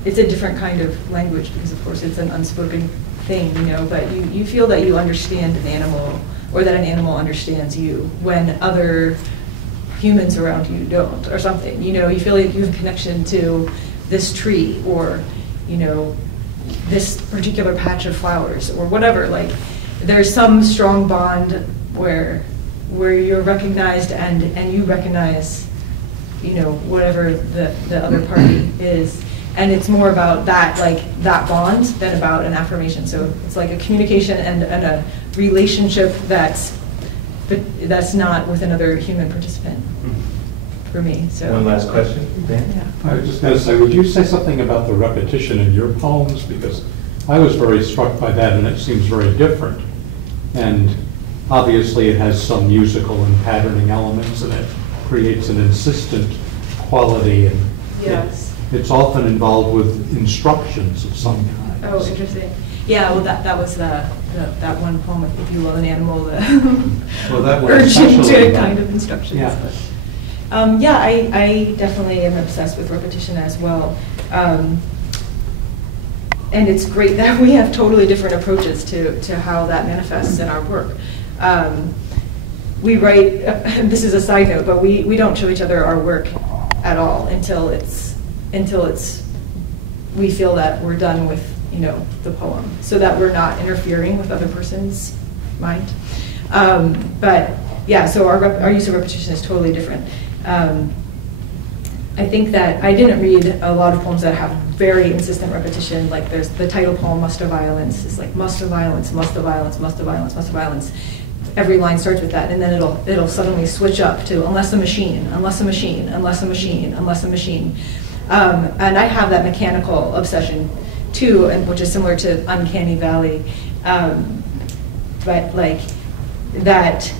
it's a different kind of language because, of course, it's an unspoken thing, you know. But you feel that you understand an animal, or that an animal understands you, when other humans around you don't, or something. You know, you feel like you have a connection to this tree, or, you know, this particular patch of flowers, or whatever. Like, there's some strong bond where you're recognized and you recognize, you know, whatever the other party is. And it's more about that, like that bond, than about an affirmation. So it's like a communication and a relationship that's not with another human participant for me. So One last question, Ben? Yeah. I was just going to say, would you say something about the repetition in your poems? Because I was very struck by that, and it seems very different. And obviously it has some musical and patterning elements, and it creates an insistent quality. And Yes. it's often involved with instructions of some kind. Oh, interesting. Yeah, well, that was that one poem, if you will, an animal, Well, that one urging to especially, kind of instructions. Yeah. But, yeah, I definitely am obsessed with repetition as well. And it's great that we have totally different approaches to how that manifests in our work. We write, this is a side note, but we don't show each other our work at all until we feel that we're done with, the poem, so that we're not interfering with other person's mind. But yeah, so our use of repetition is totally different. I think that I didn't read a lot of poems that have very insistent repetition. Like there's the title poem, Must of Violence, is like must of violence, must of violence, must of violence, must of violence. Every line starts with that, and then it'll suddenly switch up to unless a machine, unless a machine, unless a machine, unless a machine. And I have that mechanical obsession too, and which is similar to Uncanny Valley. But like that,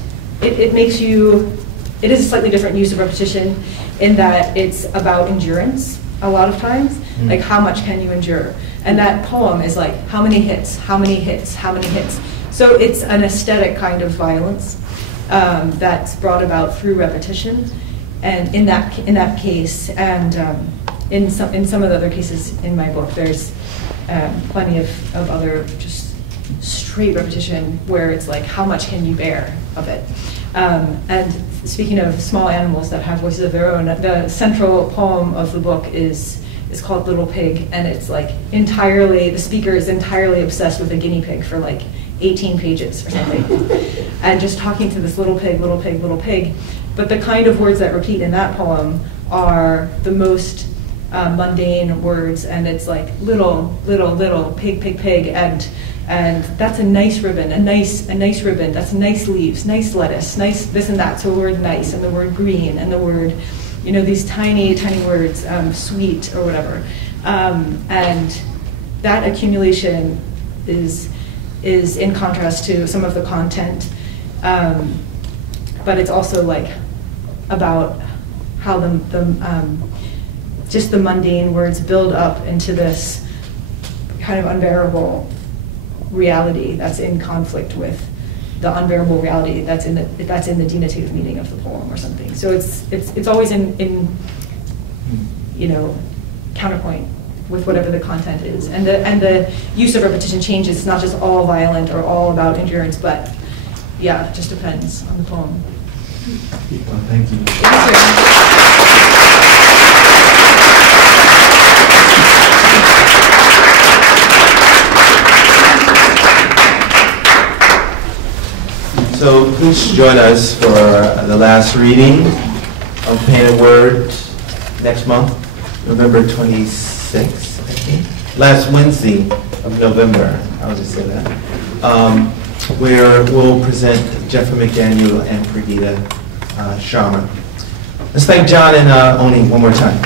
it makes you. It is a slightly different use of repetition in that it's about endurance a lot of times. Like how much can you endure? And that poem is like how many hits, how many hits, how many hits. So it's an aesthetic kind of violence that's brought about through repetition. And in that case, and in some of the other cases in my book, there's plenty of other just straight repetition where it's like how much can you bear of it. And speaking of small animals that have voices of their own, the central poem of the book is called Little Pig, and it's like the speaker is entirely obsessed with a guinea pig for like 18 pages or something, and just talking to this little pig, little pig, little pig. But the kind of words that repeat in that poem are the most mundane words, and it's like little, little, little, pig, pig, pig, and that's a nice ribbon, a nice ribbon, that's nice leaves, nice lettuce, nice this and that. So the word nice and the word green and the word, these tiny, tiny words, sweet or whatever. And that accumulation is in contrast to some of the content, but it's also like about how just the mundane words build up into this kind of unbearable reality that's in conflict with the unbearable reality that's in the denotative meaning of the poem or something. So it's always in counterpoint with whatever the content is, and the use of repetition changes. It's not just all violent or all about endurance, but yeah, it just depends on the poem. Well, thank you. So please join us for the last reading of Painted Word next month, November 26th, I think. Last Wednesday of November, I'll just say that. Where we'll present Jeffrey McDaniel and Perdita Sharma. Let's thank John and Oni one more time.